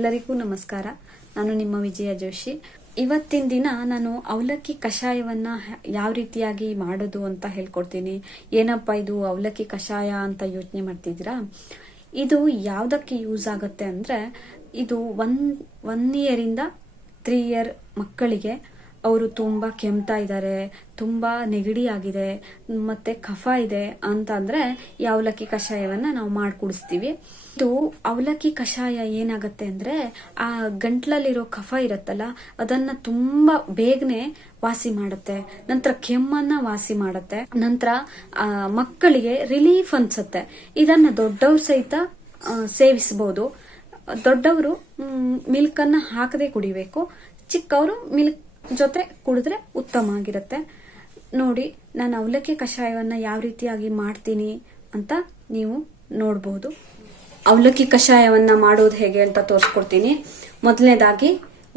ಎಲ್ಲರಿಗೂ ನಮಸ್ಕಾರ. ನಾನು ನಿಮ್ಮ ವಿಜಯ ಜೋಶಿ. ಇವತ್ತಿನ ದಿನ ನಾನು ಅವಲಕ್ಕಿ ಕಷಾಯವನ್ನ ಯಾವ ರೀತಿಯಾಗಿ ಮಾಡೋದು ಅಂತ ಹೇಳ್ಕೊಡ್ತೀನಿ. ಏನಪ್ಪಾ ಇದು ಅವಲಕ್ಕಿ ಕಷಾಯ ಅಂತ ಯೋಚನೆ ಮಾಡ್ತಿದ್ದೀರಾ? ಇದು ಯಾವ್ದಕ್ಕೆ ಯೂಸ್ ಆಗುತ್ತೆ ಅಂದ್ರೆ, ಇದು 1 ಇಯರ್ ಇಂದ 3 ಇಯರ್ ಮಕ್ಕಳಿಗೆ ಅವರು ತುಂಬಾ ಕೆಮ್ತಾ ಇದ್ದಾರೆ, ತುಂಬಾ ನೆಗಡಿ ಆಗಿದೆ, ಮತ್ತೆ ಕಫ ಇದೆ ಅಂತ ಅಂದ್ರೆ ಈ ಅವಲಕ್ಕಿ ಕಷಾಯವನ್ನ ನಾವು ಮಾಡಿ ಕುಡಿಸ್ತೀವಿ. ಇದು ಅವಲಕ್ಕಿ ಕಷಾಯ ಏನಾಗತ್ತೆ ಅಂದ್ರೆ, ಆ ಗಂಟ್ಲಲ್ಲಿರೋ ಕಫ ಇರತ್ತಲ್ಲ ಅದನ್ನ ತುಂಬಾ ಬೇಗನೆ ವಾಸಿ ಮಾಡುತ್ತೆ. ನಂತರ ಕೆಮ್ಮನ್ನ ವಾಸಿ ಮಾಡುತ್ತೆ. ನಂತರ ಮಕ್ಕಳಿಗೆ ರಿಲೀಫ್ ಅನ್ಸುತ್ತೆ. ಇದನ್ನ ದೊಡ್ಡವ್ರು ಸಹಿತ ಸೇವಿಸಬಹುದು. ದೊಡ್ಡವರು ಮಿಲ್ಕ್ ಅನ್ನ ಹಾಕದೆ ಕುಡಿಬೇಕು, ಚಿಕ್ಕವರು ಮಿಲ್ಕ್ ಜೊತೆ ಕುಡಿದ್ರೆ ಉತ್ತಮ ಆಗಿರುತ್ತೆ. ನೋಡಿ, ನಾನು ಅವಲಕ್ಕಿ ಕಷಾಯವನ್ನ ಯಾವ ರೀತಿಯಾಗಿ ಮಾಡ್ತೀನಿ ಅಂತ ನೀವು ನೋಡಬಹುದು. ಅವಲಕ್ಕಿ ಕಷಾಯವನ್ನ ಮಾಡೋದು ಹೇಗೆ ಅಂತ ತೋರಿಸ್ಕೊಡ್ತೀನಿ. ಮೊದಲನೇದಾಗಿ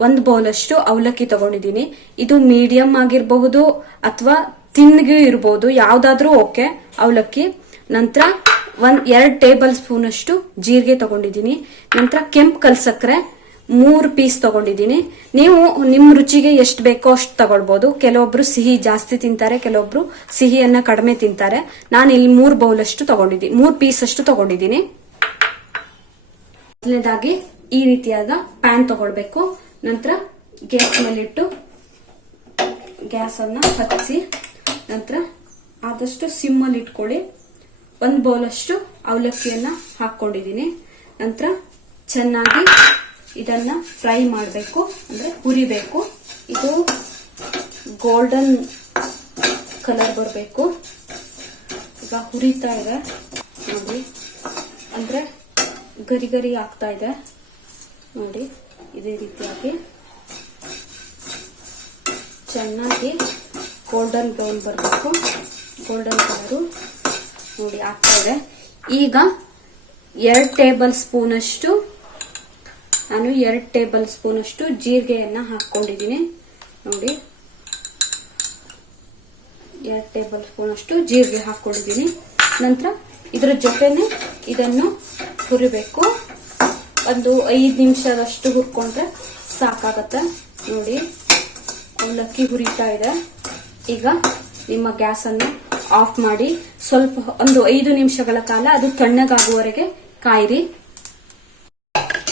1 ಬೌಲ್ ಅಷ್ಟು ಅವಲಕ್ಕಿ ತಗೊಂಡಿದ್ದೀನಿ. ಇದು ಮೀಡಿಯಂ ಆಗಿರಬಹುದು ಅಥವಾ ತಿನ್ಗೆ ಇರಬಹುದು, ಯಾವ್ದಾದ್ರೂ ಓಕೆ ಅವಲಕ್ಕಿ. ನಂತರ 2 ಟೇಬಲ್ ಸ್ಪೂನ್ ಅಷ್ಟು ಜೀರಿಗೆ ತಗೊಂಡಿದ್ದೀನಿ. ನಂತರ ಕೆಂಪು ಕಲ್ಸಕ್ರೆ 3 ಪೀಸ್ ತಗೊಂಡಿದ್ದೀನಿ. ನೀವು ನಿಮ್ ರುಚಿಗೆ ಎಷ್ಟು ಬೇಕೋ ಅಷ್ಟು ತಗೊಳ್ಬಹುದು. ಕೆಲವೊಬ್ರು ಸಿಹಿ ಜಾಸ್ತಿ ತಿಂತಾರೆ, ಕೆಲವೊಬ್ರು ಸಿಹಿಯನ್ನ ಕಡಿಮೆ ತಿಂತಾರೆ. ನಾನು ಇಲ್ಲಿ 3 ಬೌಲ್ ಅಷ್ಟು ತಗೊಂಡಿದ್ದೀನಿ, 3 ಪೀಸ್ ಅಷ್ಟು ತಗೊಂಡಿದ್ದೀನಿ. ಮೊದಲನೇದಾಗಿ ಈ ರೀತಿಯಾದ ಪ್ಯಾನ್ ತಗೊಳ್ಬೇಕು. ನಂತರ ಗ್ಯಾಸ್ ಮೇಲಿಟ್ಟು ಗ್ಯಾಸ್ ಅನ್ನ ಹಚ್ಚಿ, ನಂತರ ಆದಷ್ಟು ಸಿಮ್ ಅಲ್ಲಿ ಇಟ್ಕೊಳ್ಳಿ. 1 ಬೌಲ್ ಅಷ್ಟು ಅವಲಕ್ಕಿಯನ್ನ ಹಾಕೊಂಡಿದ್ದೀನಿ. ನಂತರ ಚೆನ್ನಾಗಿ ಇದನ್ನ ಫ್ರೈ ಮಾಡಬೇಕು, ಅಂದ್ರೆ ಹುರಿಬೇಕು. ಇದು ಗೋಲ್ಡನ್ ಕಲರ್ ಬರಬೇಕು. ಈಗ ಹುರಿತಾ ಇದೆ ನೋಡಿ, ಅಂದ್ರೆ ಗರಿ ಗರಿ ಆಗ್ತಾ ಇದೆ ನೋಡಿ. ಇದೇ ರೀತಿಯಾಗಿ ಚೆನ್ನಾಗಿ ಗೋಲ್ಡನ್ ಬ್ರೌನ್ ಬರಬೇಕು. ಗೋಲ್ಡನ್ ಕಲರು ನೋಡಿ ಆಗ್ತಾ ಇದೆ. ಈಗ 2 ಟೇಬಲ್ ಸ್ಪೂನ್ ಅಷ್ಟು ನಾನು 2 ಟೇಬಲ್ ಸ್ಪೂನ್ ಅಷ್ಟು ಜೀರಿಗೆಯನ್ನ ಹಾಕೊಂಡಿದ್ದೀನಿ ನೋಡಿ. 2 ಟೇಬಲ್ ಸ್ಪೂನ್ ಅಷ್ಟು ಜೀರಿಗೆ ಹಾಕೊಂಡಿದ್ದೀನಿ. ನಂತರ ಇದರ ಜೊತೆನೆ ಇದನ್ನು ಹುರಿಬೇಕು. ಒಂದು 5 ನಿಮಿಷದಷ್ಟು ಹುರ್ಕೊಂಡ್ರೆ ಸಾಕಾಗತ್ತೆ ನೋಡಿ. ಅವಲಕ್ಕಿ ಹುರಿತಾ ಇದೆ. ಈಗ ನಿಮ್ಮ ಗ್ಯಾಸ್ ಅನ್ನು ಆಫ್ ಮಾಡಿ ಸ್ವಲ್ಪ ಒಂದು 5 ನಿಮಿಷಗಳ ಕಾಲ ಅದು ತಣ್ಣಗಾಗುವವರೆಗೆ ಕಾಯಿರಿ.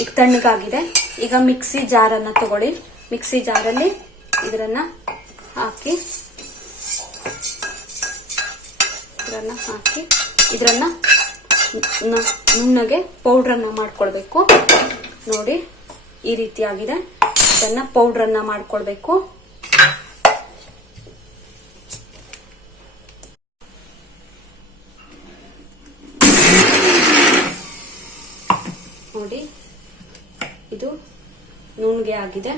ಈಗ ತಣ್ಣಗಾಗಿದೆ. ಈಗ ಮಿಕ್ಸಿ ಜಾರ್ ಅನ್ನ ತಗೊಳ್ಳಿ. ಮಿಕ್ಸಿ ಜಾರಲ್ಲಿ ಇದನ್ನ ಹಾಕಿ ಇದನ್ನ ನುಣ್ಣಗೆ ಪೌಡರ್ ಅನ್ನ ಮಾಡ್ಕೊಳ್ಬೇಕು ನೋಡಿ. ಈ ರೀತಿಯಾಗಿದೆ. ಇದನ್ನ ಪೌಡರ್ ಅನ್ನ ಮಾಡ್ಕೊಳ್ಬೇಕು. ನೋಡಿ, ಇದು ನುಣ್ಣಗೆ ಆಗಿದೆ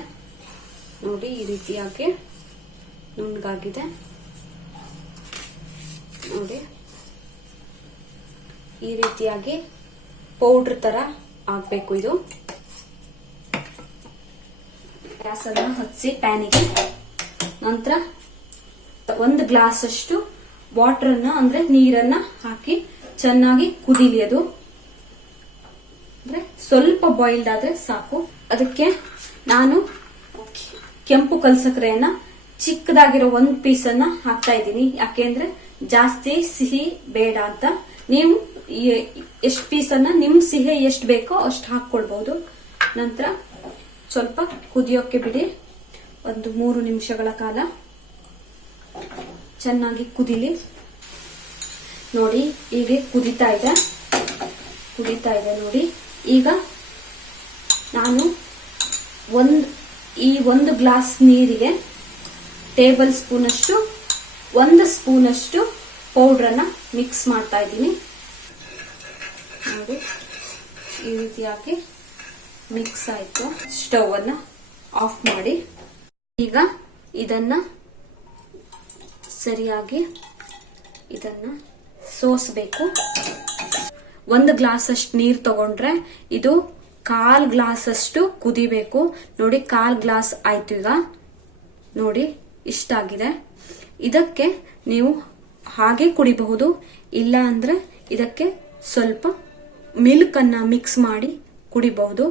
ನೋಡಿ. ಈ ರೀತಿಯಾಗಿ ನುಣ್ಣಗಾಗಿದೆ ನೋಡಿ. ಈ ರೀತಿಯಾಗಿ ಪೌಡರ್ ತರ ಆಗ್ಬೇಕು ಇದು. ಗ್ಯಾಸ್ ಅನ್ನು ಹಚ್ಚಿ ಪ್ಯಾನಿಗೆ. ನಂತರ 1 ಗ್ಲಾಸ್ ಅಷ್ಟು ವಾಟರ್ ಅನ್ನ ಅಂದ್ರೆ ನೀರನ್ನ ಹಾಕಿ ಚೆನ್ನಾಗಿ ಕುದೀಲಿ. ಅದು ಅಂದ್ರೆ ಸ್ವಲ್ಪ ಬಾಯ್ಲ್ಡ್ ಆದ್ರೆ ಸಾಕು. ಅದಕ್ಕೆ ನಾನು ಕೆಂಪು ಕಲ್ಸಕ್ರೆಯನ್ನ ಚಿಕ್ಕದಾಗಿರೋ 1 ಪೀಸ್ ಅನ್ನ ಹಾಕ್ತಾ ಇದ್ದೀನಿ. ಯಾಕೆಂದ್ರೆ ಜಾಸ್ತಿ ಸಿಹಿ ಬೇಡ ಅಂತ. ನೀವು ಎಷ್ಟು ಪೀಸ್ ಅನ್ನ ನಿಮ್ ಸಿಹಿ ಎಷ್ಟು ಬೇಕೋ ಅಷ್ಟು ಹಾಕೊಳ್ಬಹುದು. ನಂತರ ಸ್ವಲ್ಪ ಕುದಿಯೋಕೆ ಬಿಡಿ. ಒಂದು 3 ನಿಮಿಷಗಳ ಕಾಲ ಚೆನ್ನಾಗಿ ಕುದಿಲಿ ನೋಡಿ. ಹೀಗೆ ಕುದಿತಾ ಇದೆ ನೋಡಿ. ಈಗ ನಾನು ಈ 1 ಗ್ಲಾಸ್ ನೀರಿಗೆ ಟೇಬಲ್ ಸ್ಪೂನ್ ಅಷ್ಟು 1 ಸ್ಪೂನ್ ಅಷ್ಟು ಪೌಡರ್ ಅನ್ನ ಮಿಕ್ಸ್ ಮಾಡ್ತಾ ಇದ್ದೀನಿ ನೋಡಿ. ಈ ರೀತಿಯಾಗಿ ಮಿಕ್ಸ್ ಆಯ್ತು. ಸ್ಟವ್ ಅನ್ನ ಆಫ್ ಮಾಡಿ. ಈಗ ಇದನ್ನ ಸರಿಯಾಗಿ ಇದನ್ನ ಸೋಸಬೇಕು. 1 ಗ್ಲಾಸ್ ಅಷ್ಟು ನೀರು ತಗೊಂಡ್ರೆ ಇದು 1/4 ಗ್ಲಾಸ್ ಅಷ್ಟು ಕುದಿಬೇಕು ನೋಡಿ. 1/4 ಗ್ಲಾಸ್ ಆಯ್ತು. ಈಗ ನೋಡಿ ಇಷ್ಟಾಗಿದೆ. ಇದಕ್ಕೆ ನೀವು ಹಾಗೆ ಕುಡಿಬಹುದು, ಇಲ್ಲ ಅಂದ್ರೆ ಇದಕ್ಕೆ ಸ್ವಲ್ಪ ಮಿಲ್ಕ್ ಅನ್ನ ಮಿಕ್ಸ್ ಮಾಡಿ ಕುಡಿಬಹುದು.